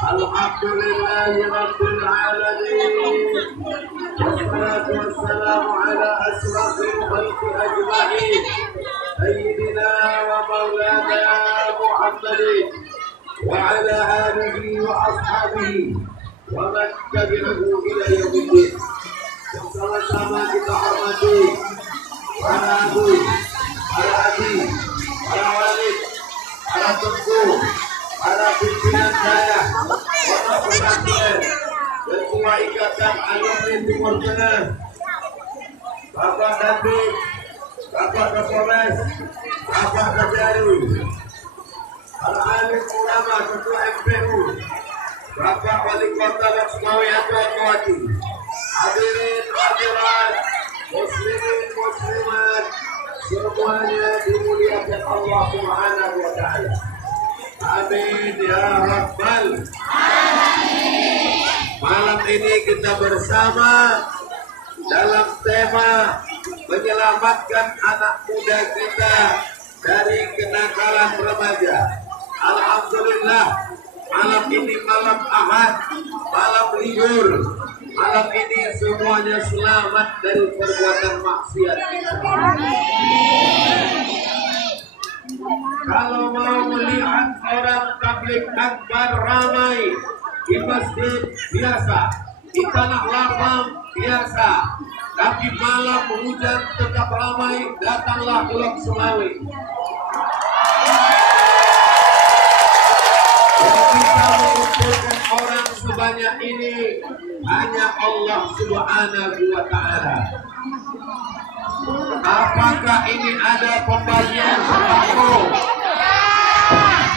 Alhamdulillah Rabbil Alamin. Wassalatu wassalamu ala asrafil khalqi ajma'in Sayyidina wa maulana Muhammadin wa ala alihi wa ashabihi wa man tabi'ahu ila yaumiddin. Bersama-sama kita hormati para abu, para adi, para walid, para tengku, para pimpinan saya, para pengantin, ketua ikatan alumni Timur Tengah, Bapak Dandim, Bapak Kapolres, Bapak Kapolri, para alim ulama, ketua MPU, Bapak Wali Kota Laksmawi Atwati, hadirin hadirat, muslimin muslimat, semuanya dimuliakan Allah Subhanahu wa taala. Amin ya Rabbal Alamin. Malam ini kita bersama dalam tema menyelamatkan anak muda kita dari kenakalan remaja. Alhamdulillah, malam ini malam Ahad, malam libur. Malam ini semuanya selamat dari perbuatan maksiat. Kalau mau melihat orang tabligh akbar ramai di masjid biasa, di tanah lapang biasa, tapi malam hujan tetap ramai, datanglah ke Lok Semawi. Yang bisa mengumpulkan orang sebanyak ini hanya Allah Subhanahu wa taala. Apakah ini ada pembagian sembako?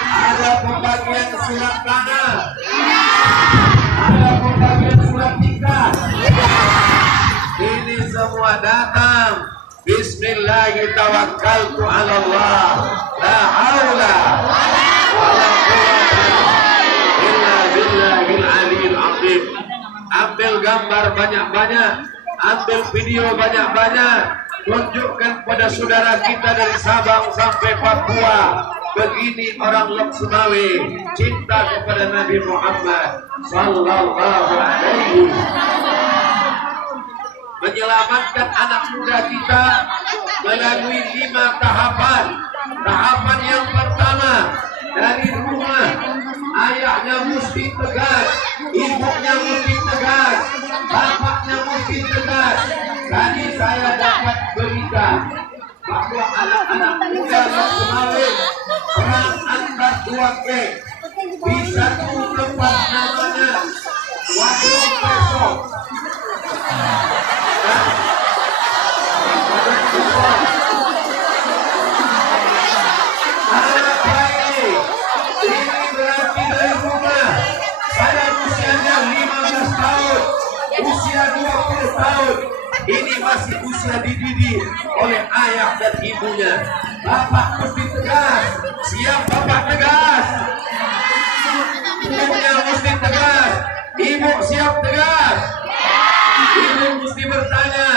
Ada pembagian surat tanah? Ada pembagian surat nikah? Ini semua datang Bismillahirrahmanirrahim. Allah, la haula wala quwwata illa billahil aliyil azim. Ambil gambar banyak-banyak, ambil video banyak-banyak, tunjukkan pada saudara kita dari Sabang sampai Papua. Begini orang Lok Semawi cinta kepada Nabi Muhammad sallallahu alaihi wasallam. Menyelamatkan anak muda kita melalui 5 tahapan. Tahapan yang pertama, dari rumah ayahnya mesti tegas, ibunya mesti tegas, bapaknya mesti tegas. Tadi saya dapat berita bahwa anak-anak muda Lok Semawi perang antar 2 geng di satu tempat namanya Waduk Pesok. Ini berarti dari rumah saya usianya 15 tahun, usia 20 tahun. Ini masih usia dididik oleh ayah dan ibunya. Bapak mesti tegas. Siap bapak tegas. Ibunya mesti tegas. Ibu siap tegas. Ibu mesti bertanya,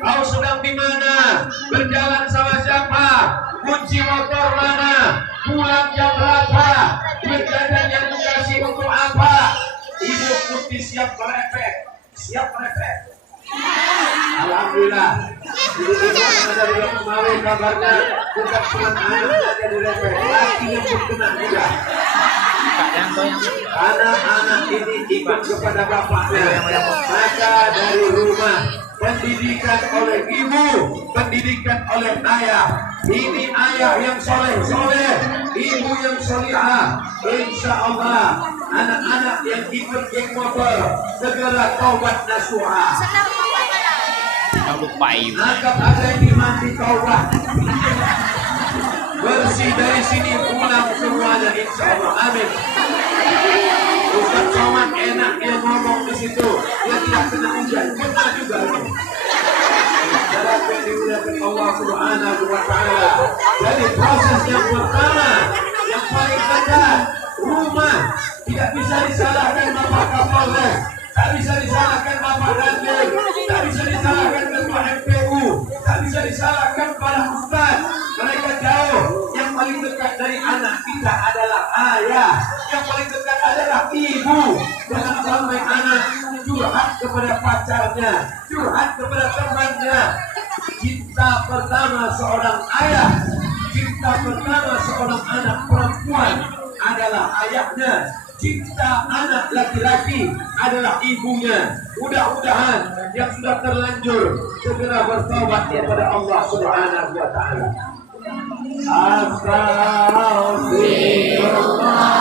kau sedang di mana? Berjalan sama siapa? Kunci motor mana? Pulang jam berapa? Duit jajan yang dikasih untuk apa? Ibu mesti siap merepek. Siap merepek. Alhamdulillah. Ibu yang ada di Lok Semawi kabarnya bukan cuma anak saja direpek, lakinya pun kena juga. Anak-anak ini ikut kepada bapaknya. Maka dari rumah pendidikan oleh ibu, pendidikan oleh ayah. Ini ayah yang soleh, ibu yang solihah. Insya Allah anak-anak yang ikut geng motor segera taubat nasuha. Anggap ada yang mati taubat, bersih dari sini pulang semuanya insya Allah. Amin. Somad enak dia ngomong di situ, dia tidak kena hujan, kena juga. Dalam yang dimuliakan Allah Subhanahu wa Ta'ala. Jadi proses yang pertama, yang paling dekat, rumah tidak bisa disalahkan Bapak Kapolres, tak bisa disalahkan Bapak Dandim, tak bisa disalahkan Ketua MPU, tak bisa disalahkan para ustaz. Mereka jauh. Yang paling dekat dari anak kita adalah ayah. Yang paling dekat adalah ibu. Jangan sampai anak curhat kepada pacarnya, curhat kepada temannya. Cinta pertama seorang ayah, cinta pertama seorang anak perempuan adalah ayahnya. Cinta anak laki-laki adalah ibunya. Mudah-mudahan yang sudah terlanjur segera bertobat kepada Allah Subhanahu wa Ta'ala. Astaghfirullah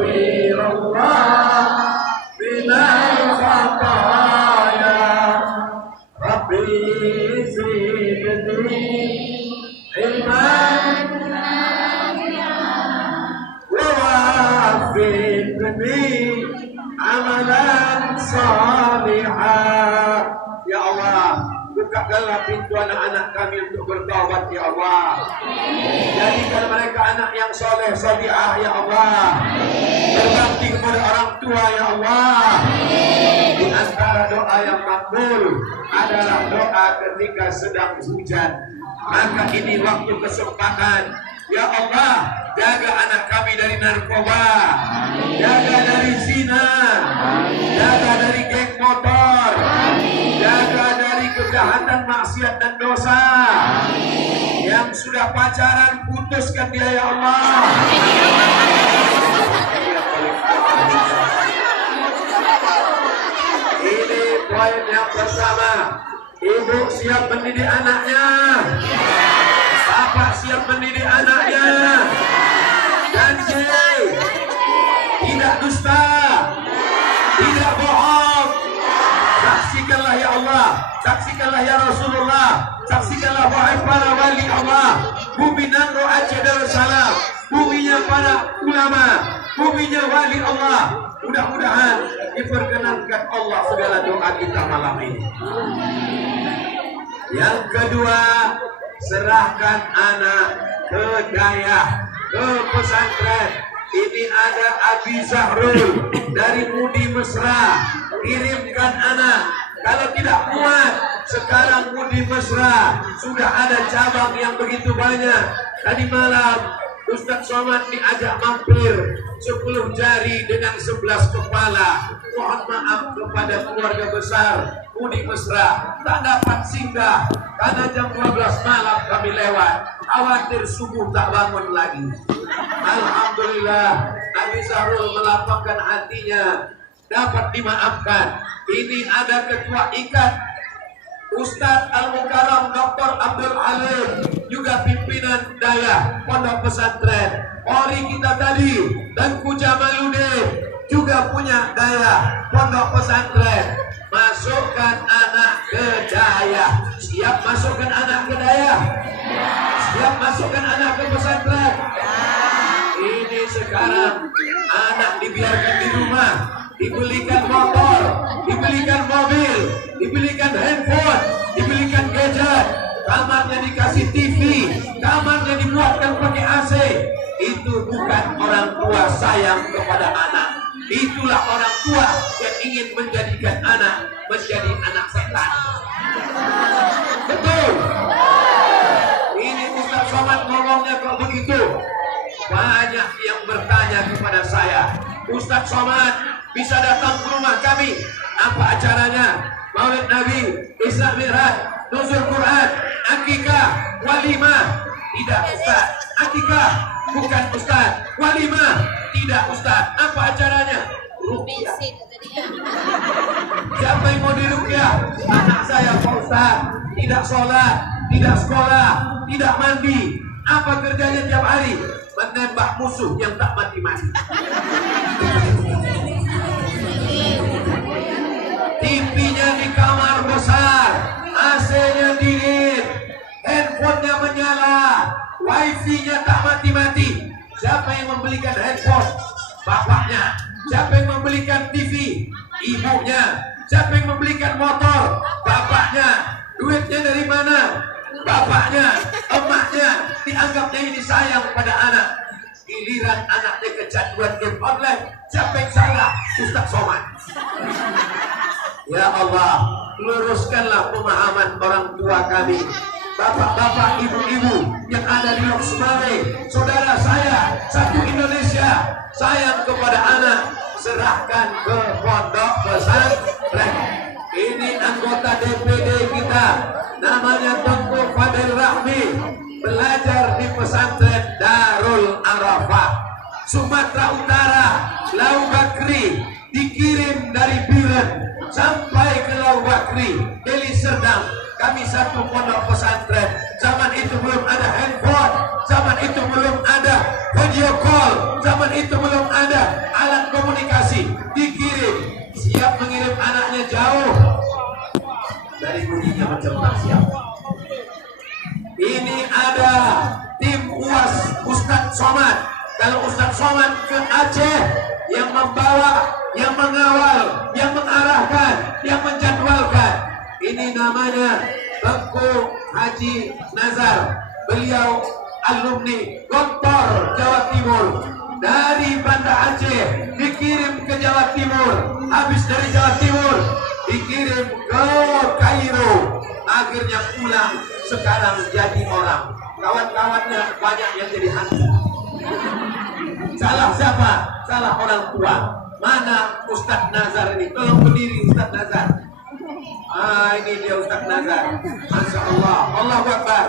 Astaghfirullah minal khataya Rabbi zidni ilman wa wafiqni amalan salihah. Ya Allah, bukakanlah pintu anak-anak kami untuk bertaubat ya Allah. Jadikan mereka anak yang soleh salihah ya Allah. Berbakti kepada orang tua ya Allah. Di antara doa yang makbul adalah doa ketika sedang hujan. Maka ini waktu kesempatan. Ya Allah, jaga anak kami dari narkoba, jaga dari zina, jaga dari geng motor, jaga dari kejahatan, maksiat dan dosa. Yang sudah pacaran, putuskan dia ya Allah. Ini poin yang pertama. Ibu siap mendidik anaknya, bapak siap mendidik anaknya. Janji tidak dusta, tidak bohong. Saksikanlah ya Allah, saksikanlah ya Rasulullah, saksikanlah wahai para wali Allah. Bumi Nangro Aceh Darussalam, buminya para ulama, buminya wali Allah. Mudah-mudahan diperkenankan Allah segala doa kita malam ini. Yang kedua, serahkan anak ke dayah, ke pesantren. Ini ada Abi Zahrul dari Mudi Mesra. Kirimkan anak. Kalau tidak muat, sekarang Mudi Mesra sudah ada cabang yang begitu banyak. Tadi malam Ustaz Somad diajak mampir 10 jari dengan 11 kepala. Mohon maaf kepada keluarga besar Mudi Mesra, tak dapat singgah karena jam 12 malam kami lewat. Khawatir subuh tak bangun lagi. Alhamdulillah, Nabi Zahrul melapangkan hatinya, dapat dimaafkan. Ini ada ketua ikat Ustadz Al-Mukarram Dr. Abdul Alim, juga pimpinan daya pondok pesantren. Ori kita tadi dan Jamaluddin juga punya daya pondok pesantren. Masukkan anak ke daya. Siap masukkan anak ke daya? Siap masukkan anak ke pesantren? Ini sekarang anak dibiarkan di rumah, dibelikan motor, dibelikan mobil, dibelikan handphone, dibelikan gadget, kamarnya dikasih TV, kamarnya dibuatkan pakai AC. Itu bukan orang tua sayang kepada anak. Itulah orang tua yang ingin menjadikan anak menjadi anak setan. Betul. Ini Ustaz Somad ngomongnya kok begitu. Banyak yang bertanya kepada saya, Ustaz Somad bisa datang ke rumah kami, apa acaranya? Maulid Nabi, Isra Mi'raj, Nuzul Quran, akikah, walimah? Tidak Ustaz. Akikah bukan Ustaz. Walimah tidak Ustaz. Apa acaranya? Ruqyah. Siapa yang mau diruqyah? Anak saya Pak Ustaz. Tidak sholat, tidak sekolah, tidak mandi. Apa kerjanya tiap hari? Menembak musuh yang tak mati-mati. TV-nya di kamar besar, AC-nya dingin, handphonenya menyala, wifi-nya tak mati-mati. Siapa yang membelikan handphone? Bapaknya. Siapa yang membelikan TV? Ibunya. Siapa yang membelikan motor? Bapaknya. Duitnya dari mana? Bapaknya. Emaknya. Dianggapnya ini sayang pada anak. Giliran anaknya kecanduan game online, siapa yang salah? Ustaz Somad. Ya Allah, luruskanlah pemahaman orang tua kami, bapak-bapak, ibu-ibu yang ada di Lok Sumare, saudara saya, satu Indonesia, sayang kepada anak, serahkan ke pondok pesantren. Ini anggota DPD kita, namanya Tengku Fadil Rahmi, belajar di pesantren Darul Arafah, Sumatera Utara, Lau Bakri, dikirim dari Biren sampai ke Lau Bakri, Deli Serdang. Kami satu pondok pesantren. Zaman itu belum ada handphone, zaman itu belum ada video call, zaman itu belum ada alat komunikasi. Dikirim, siap mengirim anaknya jauh dari bunyinya macam tak siap. Ini ada tim UAS Ustaz Somad. Kalau Ustaz Somad ke Aceh, yang membawa, yang mengawal, yang mengarahkan, yang menjadwalkan. Ini namanya Tengku Haji Nazar. Beliau alumni Gontor Jawa Timur. Dari Banda Aceh dikirim ke Jawa Timur. Habis dari Jawa Timur dikirim ke Kairo. Akhirnya pulang, sekarang jadi orang. Kawan-kawannya banyak yang jadi hantu. Salah siapa? Salah orang tua. Mana Ustaz Nazar ini? Tolong berdiri Ustaz Nazar. Ini dia Ustaz Nazar. Masya Allah. Allahu Akbar.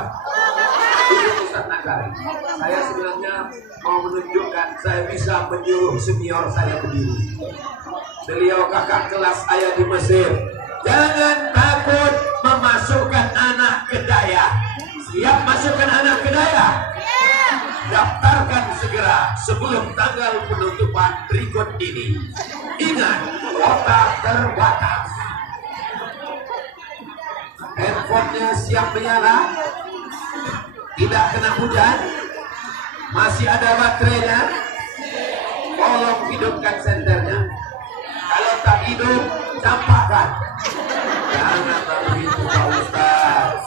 Ini Ustaz Nazar. Saya sebenarnya mau menunjukkan saya bisa menyuruh senior saya berdiri. Beliau kakak kelas saya di Mesir. Jangan takut memasukkan anak ke daya. Siap masukkan anak ke daya? Daftarkan segera sebelum tanggal penutupan berikut ini. Ingat, kuota terbatas. Handphonenya siap menyala, tidak kena hujan, masih ada baterainya. Tolong hidupkan senternya. Kalau tak hidup, campakkan. Jangan begitu Pak Ustaz.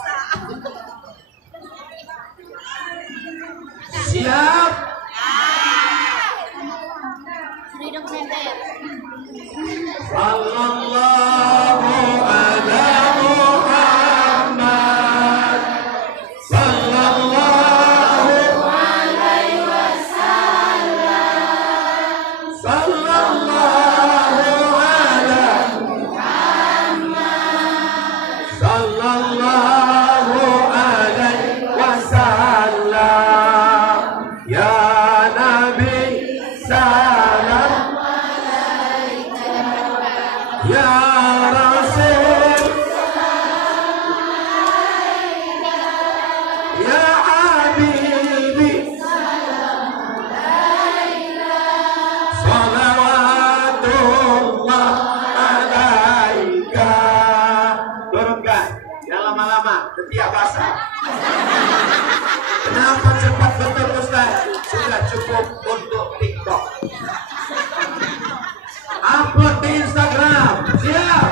Siap? Hidup senter. Sallallahu ala Muhammad. Sallallahu alaihi wasallam. Sallallahu ala Muhammad. Sallallahu alaihi wasallam. Ya Nabi salam alaika. Ya Rasul ya Habibi salawatullah alaika. Turunkan, jangan lama-lama, setiap basah. Kenapa cepat betul Ustaz? Sudah cukup untuk TikTok. Upload di Instagram, siap.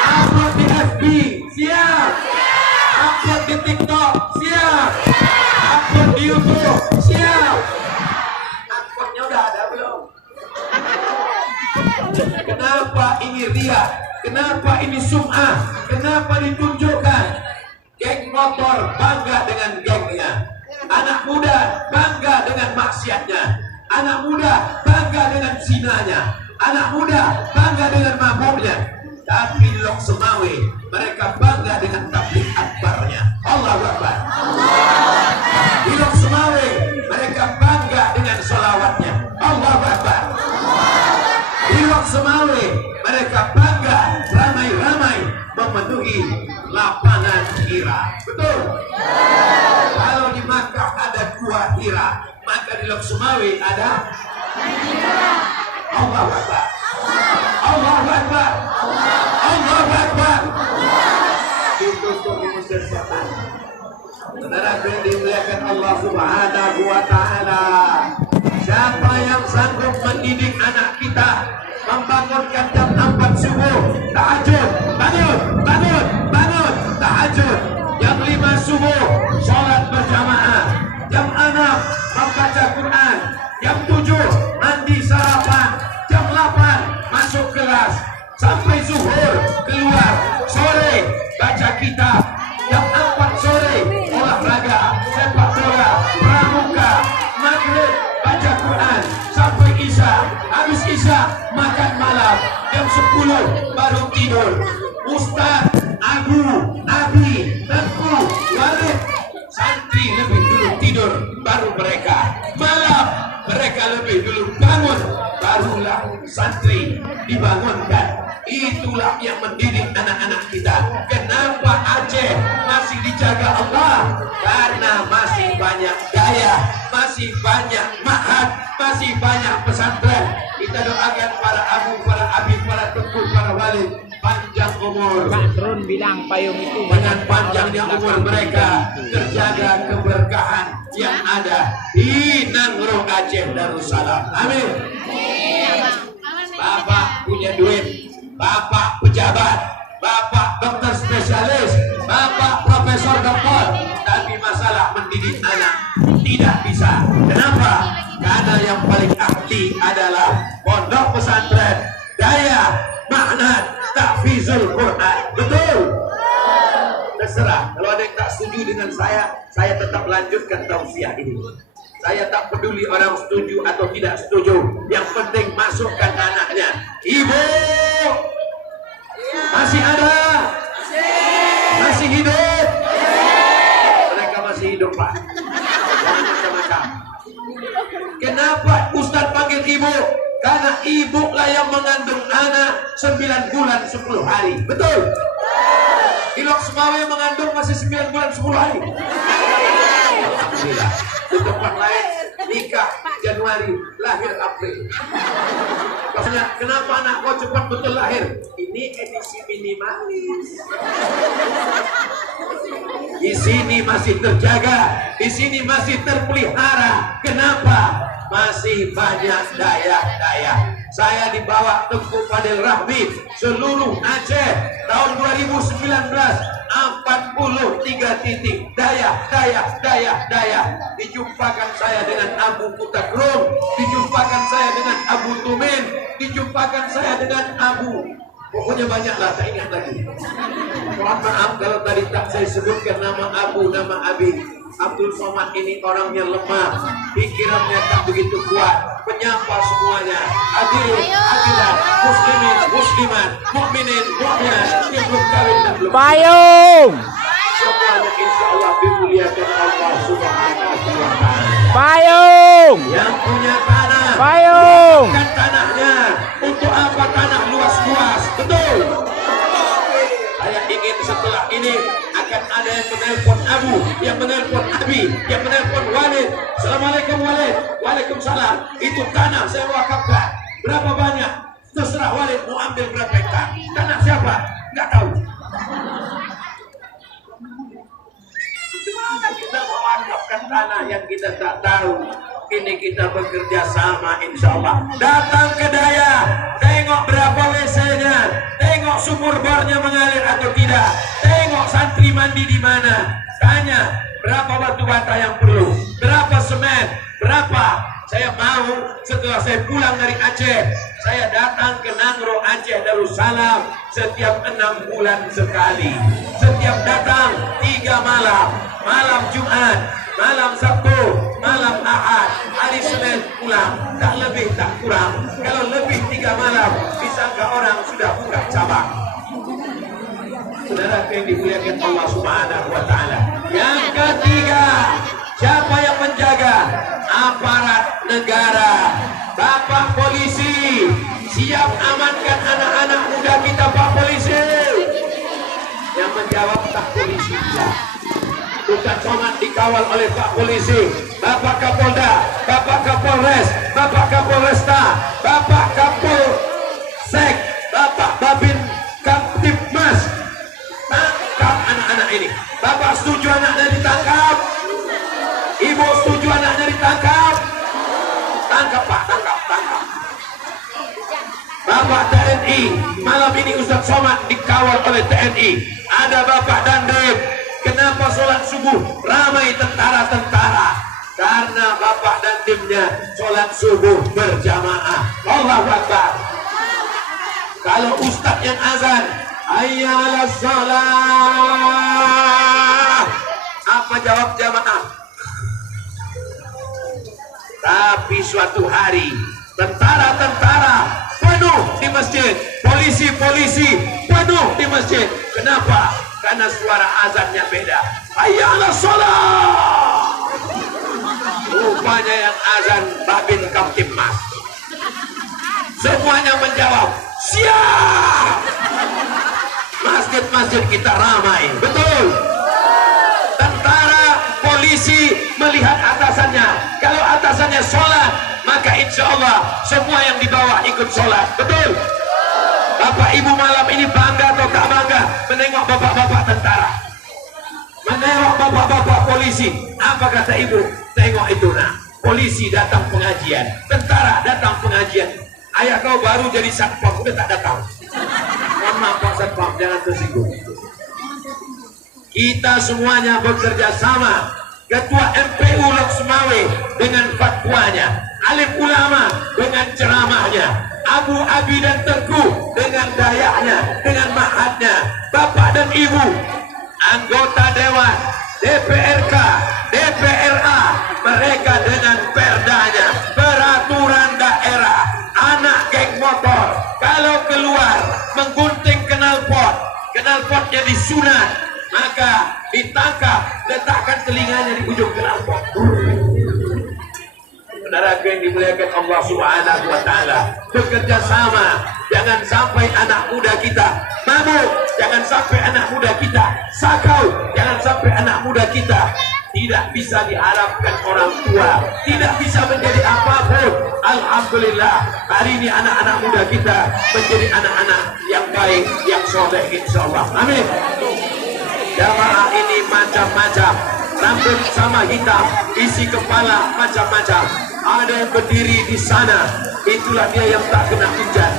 Upload di FB, siap. Upload di TikTok, siap. Upload di YouTube, siap. Uploadnya udah ada belum? Kenapa ini ria? Kenapa ini sum'ah? Kenapa ditunjukkan? Geng motor bangga dengan gengnya. Anak muda bangga dengan maksiatnya. Anak muda bangga dengan zinanya. Anak muda bangga dengan mabuknya. Tapi di Lok Semawe mereka bangga dengan tabligh akbarnya. Allahu Akbar. Di Lok Semawe mereka bangga dengan sholawatnya. Allahu Akbar. Di Lok Semawe mereka bangga ramai-ramai memenuhi lapangan Hira. Betul? Kalau di Makkah ada gua Hira, maka di Lok Semawe ada Allahu Akbar. Allahu Akbar. Allahu Akbar. Itu untuk mengusir setan. Saudara yang dimuliakan Allah Subhanahu wa taala. Siapa yang sanggup mendidik anak kita, membangunkan jam 4 subuh, tahajud, bangun, tahajud. Jam 5 subuh, sholat berjamaah. Jam 6, membaca Quran. Jam 7, mandi sarapan. Jam 8, masuk kelas. Sampai zuhur, keluar. Sore, baca kitab. Jam 4 sore, olahraga, sepak bola, pramuka. Maghrib, baca Quran. Sampai isya. Habis isya, makan malam. Jam 10, baru tidur. Ustaz, Abu, Abi, Tengku, Walid, santri lebih dulu tidur, baru mereka. Malam, mereka lebih dulu bangun, barulah santri dibangunkan. Itulah yang mendidik anak-anak kita. Kenapa Aceh masih dijaga Allah? Karena masih banyak daya, masih banyak ma'had, masih banyak pesantren. Kita doakan para abu, para abi, para tengku, para walid panjang umur. Pak Trun bilang payung itu Dengan panjangnya umur mereka terjaga keberkahan yang ada di Nangro Aceh Darussalam. Amin. Bapak punya duit, bapak pejabat, bapak dokter spesialis, bapak profesor doktor, tapi masalah mendidik anak tidak bisa. Kenapa? Karena yang paling ahli adalah pondok pesantren, daya, makna, tahfizul Quran. Betul? Terserah. Kalau ada yang tak setuju dengan saya tetap lanjutkan tausiah ini. Saya tak peduli orang setuju atau tidak setuju. Yang penting masukkan anaknya. Ibu masih ada? Masih hidup? Mereka masih hidup, Pak. Jangan macam-macam. Kenapa Ustaz panggil ibu? Karena ibu lah yang mengandung anak 9 bulan 10 hari. Betul? Ilok Semawe yang mengandung masih 9 bulan 10 hari. Alhamdulillah. Di tempat lain nikah Januari, lahir April. Maksudnya, kenapa anak kau cepat betul lahir? Ini edisi minimalis. Di sini masih terjaga, di sini masih terpelihara. Kenapa? Masih banyak daya-daya. Saya dibawa Tengku Fadil Rahmi seluruh Aceh tahun 2019, 43 titik daya. Dijumpakan saya dengan Abu Kutakrum, dijumpakan saya dengan Abu Tumin, dijumpakan saya dengan Abu, pokoknya banyaklah, tak ingat lagi. Mohon maaf kalau tadi tak saya sebutkan nama Abu, nama Abi. Abdul Somad ini orangnya lemah, pikirannya tak begitu kuat, penyapa semuanya. Hadirin, hadirat, muslimin, muslimat, mukminin, mukminat yang belum kawin dan belum payung, semuanya insya Allah dimuliakan Allah Subhanahu wa taala. payung, Yang punya tanah, payung. kan tanahnya. Untuk apa tanah luas-luas? Betul. Saya ingin setelah ini akan ada yang menelpon Abu, yang menelpon Abi, yang menelpon Walid. Assalamualaikum Walid. Waalaikumsalam. Itu tanah saya wakafkan. Berapa banyak? Terserah Walid mau ambil berapa hektar. Tanah siapa? Nggak tahu. Kita mewakafkan tanah yang kita tak tahu. Ini kita bekerja sama insya Allah. Datang ke daya, tengok berapa WC-nya, tengok sumur bornya mengalir atau tidak, tengok santri mandi di mana, tanya berapa batu bata yang perlu, berapa semen, berapa. Saya mau setelah saya pulang dari Aceh, saya datang ke Nangro Aceh Darussalam setiap 6 bulan sekali. Setiap datang 3 malam, malam Jumat, malam Sabtu, malam Ahad, hari Senin pulang, tak lebih tak kurang. Kalau lebih 3 malam, disangka orang sudah buka cabang. Saudara yang dimuliakan Allah Subhanahu wa taala. Yang ketiga, siapa yang menjaga? Aparat negara. Bapak polisi, siap amankan anak-anak muda kita, Pak Polisi. Yang menjawab tak polisi. Bukan Somad dikawal oleh Pak Polisi, Bapak Kapolda, Bapak Kapolres, Bapak Kapolresta, Bapak Kapolsek, Bapak Babin Kaptipmas. Tangkap anak-anak ini. Bapak setuju anaknya ditangkap? Bapak TNI. Malam ini Ustaz Somad dikawal oleh TNI. Ada Bapak Dandim. Kenapa sholat subuh ramai tentara-tentara? Karena Bapak dan timnya sholat subuh berjamaah. Allahu Akbar. Kalau Ustaz yang azan, hayya 'alas shalah, apa jawab jamaah? Tapi suatu hari tentara-tentara penuh di masjid, polisi-polisi penuh di masjid. Kenapa? Karena suara azannya beda. Hayya 'alas shalah. Rupanya yang azan Babin Kamtibmas. Semuanya menjawab, siap. Masjid-masjid kita ramai, betul. Tentara, polisi melihat atasannya. Kalau atasannya sholat, maka insya Allah semua yang di bawah ikut sholat, betul. Bapak Ibu malam ini bangga atau tak bangga menengok bapak-bapak tentara, menengok bapak-bapak polisi? Apa kata ibu? Tengok itu nak, polisi datang pengajian, tentara datang pengajian. Ayah kau baru jadi satpam udah tak datang. Mohon maaf Pak Satpam, jangan tersinggung. Kita semuanya bekerja sama. Ketua MPU Lok Sumawe dengan fatwanya, alim ulama dengan ceramahnya, Abu Abi dan Tengku dengan dayanya, dengan ma'hadnya, bapak dan ibu, anggota dewan, DPRK, DPRA, mereka dengan perdanya, peraturan daerah, anak geng motor, kalau keluar menggunting knalpotnya disunat, maka ditangkap, letakkan telinganya di ujung knalpot. Saudara yang dimuliakan Allah Subhanahu wa Ta'ala, bekerja sama. Jangan sampai anak muda kita mabuk, jangan sampai anak muda kita sakau, jangan sampai anak muda kita tidak bisa diharapkan orang tua, tidak bisa menjadi apapun. Alhamdulillah, hari ini anak-anak muda kita menjadi anak-anak yang baik, yang soleh insyaallah. Amin. Jamaah ini macam-macam, rambut sama hitam, isi kepala macam-macam. Ada yang berdiri di sana, itulah dia yang tak kena hujan.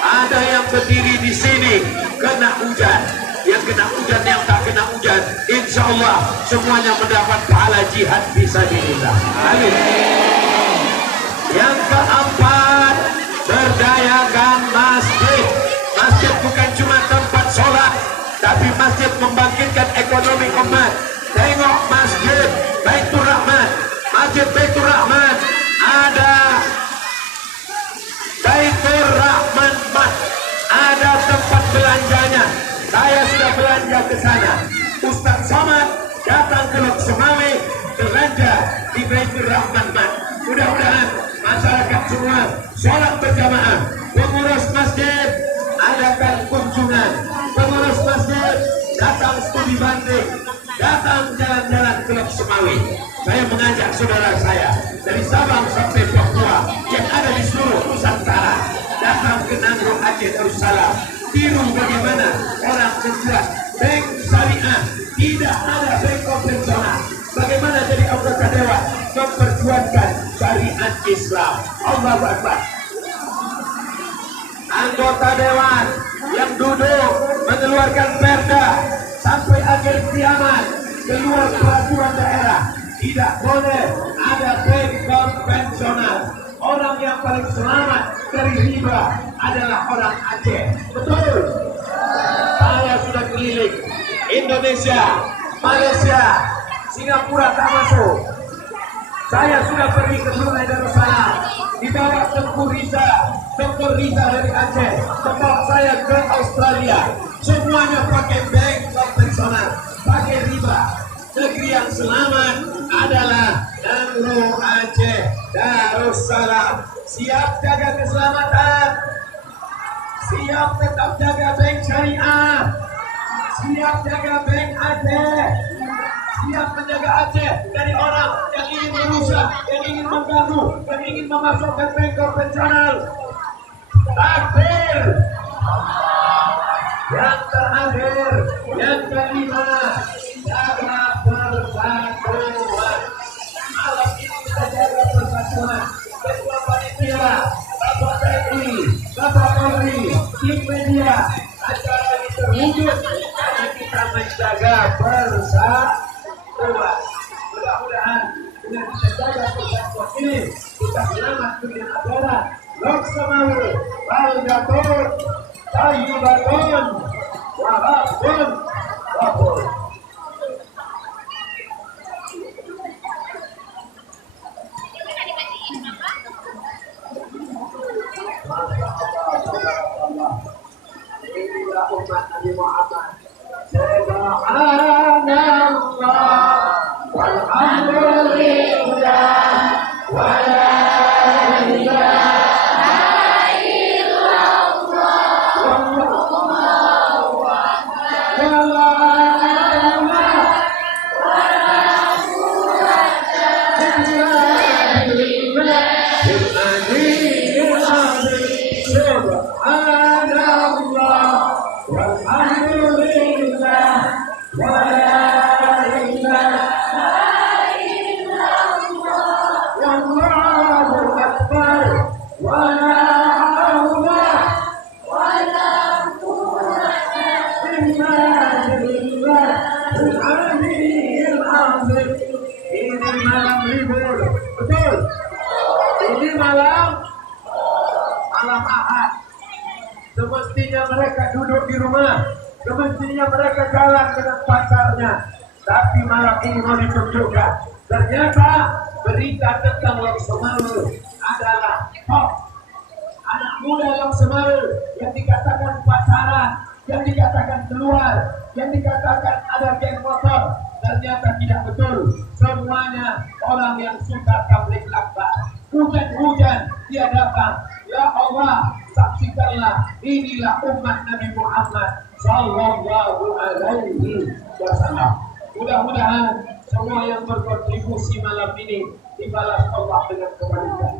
Ada yang berdiri di sini, kena hujan. Yang kena hujan, yang tak kena hujan, insya Allah semuanya mendapat pahala jihad fisabilillah. Amin. Yang keempat, berdayakan masjid. Masjid bukan cuma tempat sholat, tapi masjid membangkitkan ekonomi umat. Tengok masjid Baitur Rahman, masjid Baitur Rahman, ada Baitur Rahman Mat, ada tempat belanjanya. Saya sudah belanja ke sana. Ustaz Somad datang ke Lok Sumawe belanja di Baitur Rahman Mat. Mudah-mudahan masyarakat semua sholat berjamaah. Pengurus masjid adakan kunjungan. Pengurus masjid datang studi banding, datang jalan-jalan ke Lok Sumawe. Saya mengajak saudara saya dari Sabang sampai Papua yang ada di seluruh Nusantara datang ke Nangro Aceh Darussalam. Tiru bagaimana orang membuat bank syariah, tidak ada bank konvensional. Bagaimana jadi anggota dewan memperjuangkan syariat Islam. Allahu Akbar. Anggota dewan yang duduk mengeluarkan perda sampai akhir kiamat, keluar peraturan daerah, tidak boleh ada bank konvensional. Orang yang paling selamat dari riba adalah orang Aceh. Betul. Saya sudah keliling Indonesia, Malaysia, Singapura tak masuk. Saya sudah pergi ke Brunei Darussalam, dibawa Tengku Riza dari Aceh, tempat saya ke Australia. Semuanya pakai bank konvensional, pakai riba. Negeri yang selamat adalah Nangro Aceh Darussalam. Siap jaga keselamatan, siap tetap jaga bank syariah, siap jaga bank Aceh, siap menjaga Aceh dari orang yang ingin merusak, yang ingin mengganggu, yang ingin memasukkan bank konvensional. Takbir. Yang terakhir, yang kelima, jaga persatuan. Malam ini kita jaga persatuan. Ketua panitia, Bapak TNI, Bapak sia-sia. Acara ini terwujud karena kita menjaga persatuan. Mudah-mudahan dengan kita jaga persatuan ini kita selamat dunia akhirat. Laksanamu baldatun tayyibatun wa rabbun ghafur. Inilah umat Nabi Muhammad. Subhanallah walhamdulillah wa la ilaha illallah wallahu akbar wa la malam Ahad. Semestinya mereka duduk di rumah, semestinya mereka jalan dengan pacarnya. Tapi malam ini mau ditunjukkan. Ternyata berita tentang Laksemawe adalah hoax. Anak muda Laksemawe yang dikatakan pacaran, yang dikatakan keluar, yang dikatakan ada geng motor, ternyata tidak betul. Semuanya orang yang suka tablik akbar. Hujan-hujan dia datang. Ya Allah, saksikanlah, inilah umat Nabi Muhammad sallallahu alaihi wasallam. Mudah-mudahan semua yang berkontribusi malam ini dibalas Allah dengan kebaikan.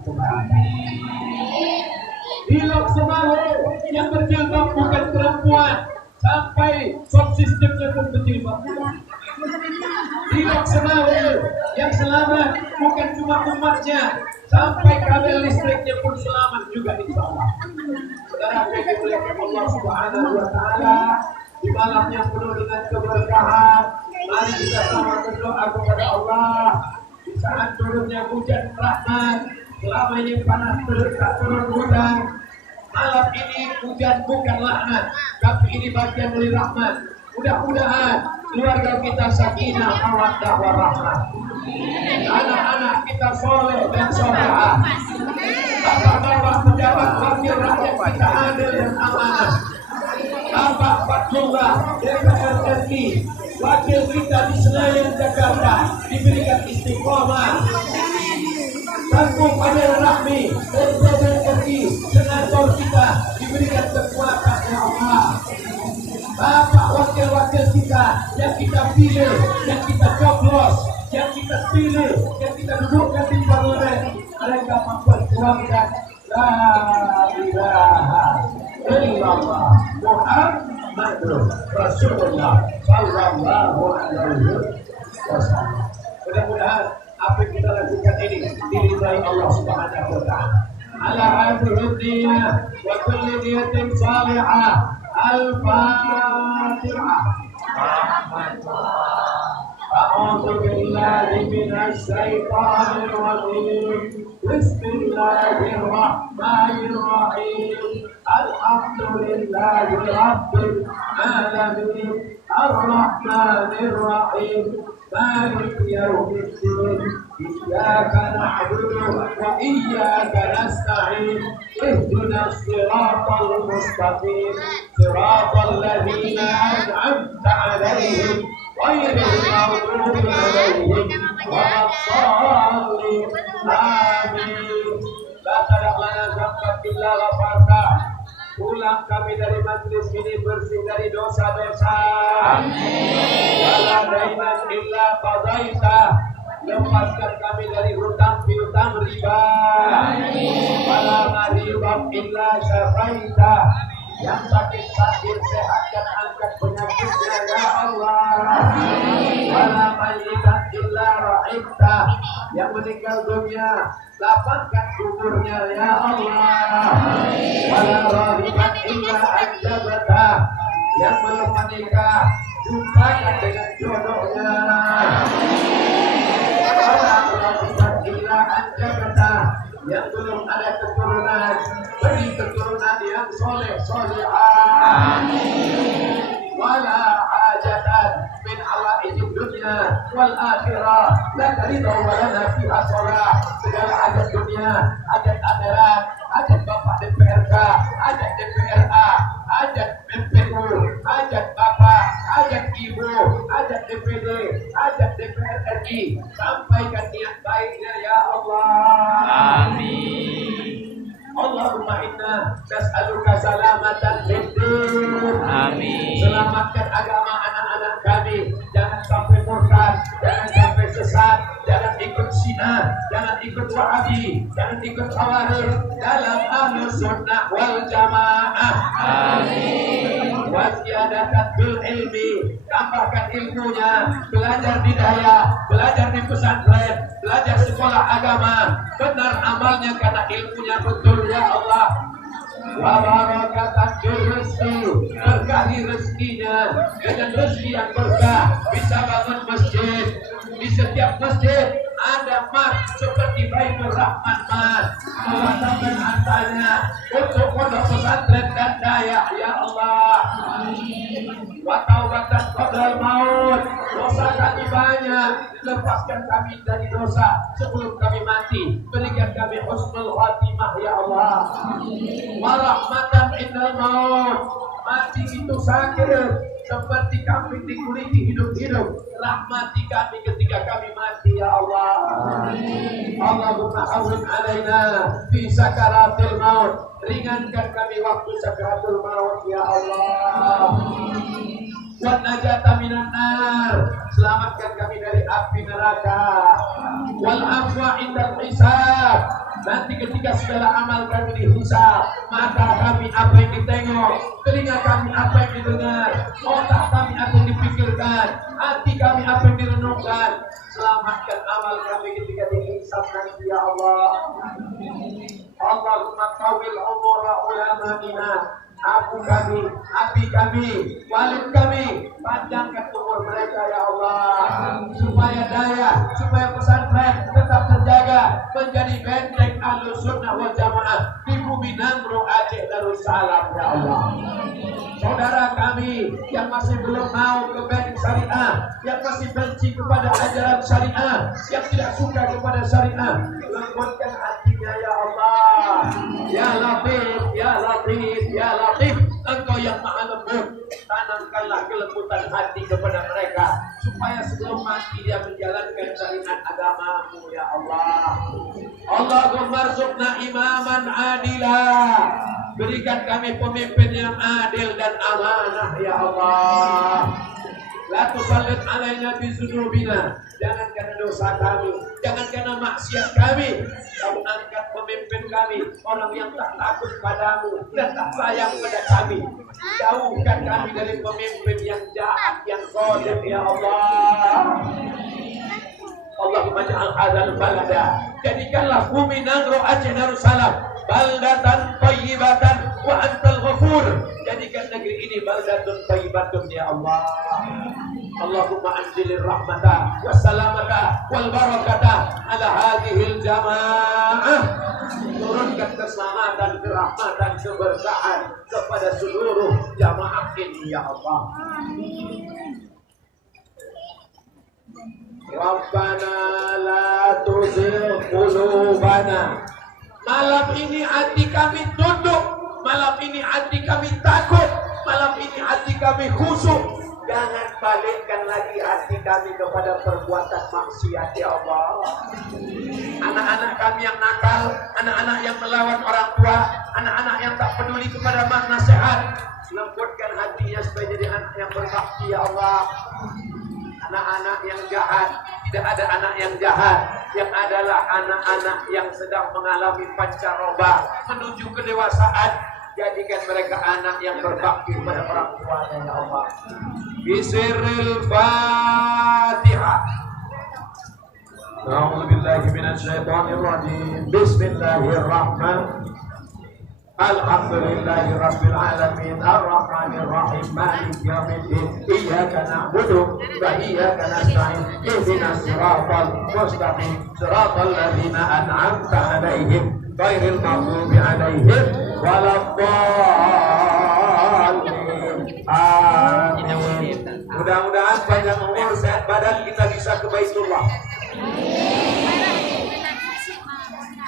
Di Laksemawe yang berjilbab bukan perempuan, sampai sound systemnya pun berjilbab. Di Laksemawe yang selamat bukan cuma umatnya, sampai kabel listriknya pun selamat juga insya Allah. Saudara yang dimuliakan Allah Subhanahu wa taala, di malam yang penuh dengan keberkahan, mari kita sama berdoa kepada Allah. Di saat turunnya hujan rahmat, selama ini panas terus tak turun hujan. Malam ini hujan bukan laknat, tapi ini bagian dari rahmat. Mudah-mudahan keluarga kita sakinah, mawaddah warahmah. Anak-anak kita soleh dan solehah. Bapak-bapak pejabat wakil rakyat kita adil dan amanah. Bapak Fatullah DPR RI, wakil kita di Senayan Jakarta diberikan istiqomah. Tangguh pada Rahmi DPR RI, senator kita diberikan kekuatan ya Allah. Bapak wakil-wakil kita yang kita pilih, yang kita coblos, yang kita pilih, yang kita dudukkan di parlemen, mereka memperjuangkan la ilaha illallah Muhammadur Rasulullah sallallahu alaihi wasallam. Mudah-mudahan apa yang kita lakukan ini diridhai Allah Subhanahu wa taala. Ala hadhihi wa kulli niyatin salihah. Al-Fatihah. A'udzu billahi minasy syaithanir rajim. Bismillahirrahmanirrahim. Alhamdulillahi rabbil alamin. Ar-Rahmanir Rahim. Maliki yaumiddin. Iyyaka na'budu wa iyyaka nasta'in. Ihdinas siratal mustaqim. Siratal ladzina an'amta 'alaihim ghairil maghdubi 'alaihim waladdallin. Amin. La tad'a lana dzamban illa ghafartah. Pulang kami dari majlis ini bersih dari dosa-dosa. Amin. Wala dainan illa qadaita. Lepaskan kami dari hutang piutang riba. Amin. Wala maridan illa syafaita. Yang sakit-sakit sehatkan, angkat penyakitnya ya Allah. Amin. Wala mayitan illa rahimta. Yang meninggal dunia, lapangkan kuburnya ya Allah. Wala rahiman illa anjabata. Yang belum menikah, jumpakan dengan jodohnya. Wala rahiman illa anjabata. Yang belum ada keturunan, beri keturunan yang soleh solehah. Wala hajatan min alaijid dunia wal akhirah la taridu walana fiha sholah. Segala hajat dunia, hajat akhirat, hajat bapak DPRK, hajat DPRA, hajat MPU, hajat bapak, hajat ibu, hajat DPD, hajat DPR RI, sampaikan niat baiknya ya Allah. Amin. Allahumma inna nas'aluka salamatan fiddin. Amin. Selamatkan agama anak-anak kami. Jangan sampai murtad, jangan sampai sesat, jangan ikut Syiah, jangan ikut Wahabi, jangan ikut Khawarij dalam Ahlus Sunnah wal Jamaah. Amin. Waziyadatan bil ilmi, tambahkan ilmunya, belajar di daya, belajar di pesantren, belajar sekolah agama, benar amalnya karena ilmunya betul ya Allah. Wa barakatan fil rizqi, berkahi rezekinya dengan rezeki yang berkah. Bisa bangun masjid, di setiap masjid ada mat seperti Baitur Rahman mat, melaksanakan hartanya untuk pondok pesantren dan daya ya Allah. Wa taubatan qabla maut, dosa kami banyak, lepaskan kami dari dosa sebelum kami mati, berikan kami husnul khatimah ya Allah. Wa rahmatan indal maut, mati itu sakit seperti kambing dikuliti hidup-hidup, rahmati kami ketika kami mati ya Allah. Allahumma hawwin alaina fi sakaratil maut, ringankan kami waktu sakaratul maut ya Allah. Wa najata minan nar, selamatkan kami dari api neraka. Wal afwa indal hisab, nanti ketika segala amal kami dihisab, mata kami apa yang ditengok, telinga kami apa yang didengar, otak kami apa yang dipikirkan, hati kami apa yang direnungkan. Selamatkan amal kami ketika dihisab nanti ya Allah. Allahumma tawil umura ulama'ina, abu kami, abi kami, walid kami, panjangkan umur mereka ya Allah, supaya daya, supaya pesantren tetap terjaga menjadi benteng Ahlus Sunnah wal Jamaah di bumi Nangro Aceh Darussalam ya Allah. Saudara kami yang masih belum mau ke benteng syariah, yang masih benci kepada ajaran syariah, yang tidak suka kepada syariah, lembutkan hatinya ya Allah. Ya Latif, ya Latif, ya Latif, Engkau yang maha lembut, tanamkanlah kelembutan hati kepada mereka, supaya sebelum mati dia menjalankan syariat agamamu ya Allah. Allahumma rzuqna imaman adilah, berikan kami pemimpin yang adil dan amanah ya Allah. La tusallit alaina bi dzunubina, jangan karena dosa kami, jangan karena maksiat kami, kau angkat pemimpin kami orang yang tak takut padamu dan tak sayang pada kami. Jauhkan kami dari pemimpin yang jahat, yang zalim ya Allah. Allahumma ja'al hadzal balada, jadikanlah bumi Nangro Aceh Darussalam baldatan thayyibatan wa antal ghafur, jadikan negeri ini baldatun thayyibatun ya Allah. Allahumma anzilir rahmata wassalamata wal barakata ala hadhil jamaah, turunkan keselamatan, kerahmatan, keberkahan kepada seluruh jamaah ini ya Allah. Rabbana la tuzigh qulubana, malam ini hati kami tunduk, malam ini hati kami takut, malam ini hati kami khusyuk. Jangan balikkan lagi hati kami kepada perbuatan maksiat ya Allah. Anak-anak kami yang nakal, anak-anak yang melawan orang tua, anak-anak yang tak peduli kepada nasihat, lembutkan hatinya supaya jadi anak yang berbakti ya Allah. Anak-anak yang jahat, tidak ada anak yang jahat, yang adalah anak-anak yang sedang mengalami pancaroba menuju kedewasaan. Jadikan mereka anak yang berbakti kepada orang tuanya ya Allah. Bisiril Fatihah. أعوذ بالله من الشيطان الرجيم. بسم الله الرحمن الحمد لله رب العالمين الرحمن الرحيم مالك يوم الدين إياك نعبد وإياك نستعين اهدنا الصراط المستقيم صراط الذين أنعمت عليهم غير المغضوب عليهم ولا الضالين. Amin. Mudah-mudahan panjang umur, sehat badan, kita bisa ke Baitullah.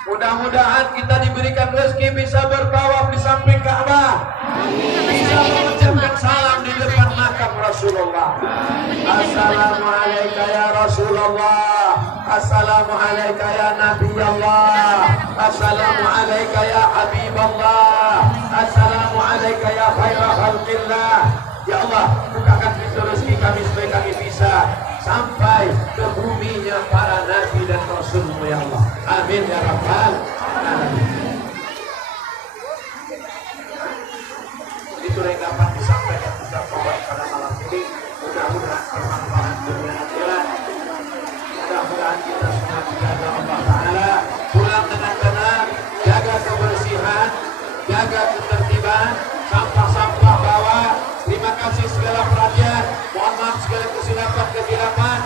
Mudah-mudahan kita diberikan rezeki bisa bertawaf di samping Ka'bah, bisa mengucapkan salam di depan makam Rasulullah. Assalamualaikum ya Rasulullah, assalamualaikum ya Nabi Allah, assalamualaikum ya Habib Allah, assalamualaikum ya khairah khalqillah. Ya Allah, bukakan pintu rezeki kami supaya kami bisa sampai ke buminya para nabi dan rasul-Mu ya Allah. Amin ya rabbal alamin. Itu yang dapat disampaikan kita pada malam ini. Mudah-mudahan bermanfaat dunia akhirat. Mudah-mudahan kita semua dijaga Allah Ta'ala. Pulang dengan tenang, jaga kebersihan, jaga ketertiban, sampah-sampah bawa. Terima kasih segala perhatian. Mohon maaf segala kesilapan, kehilapan.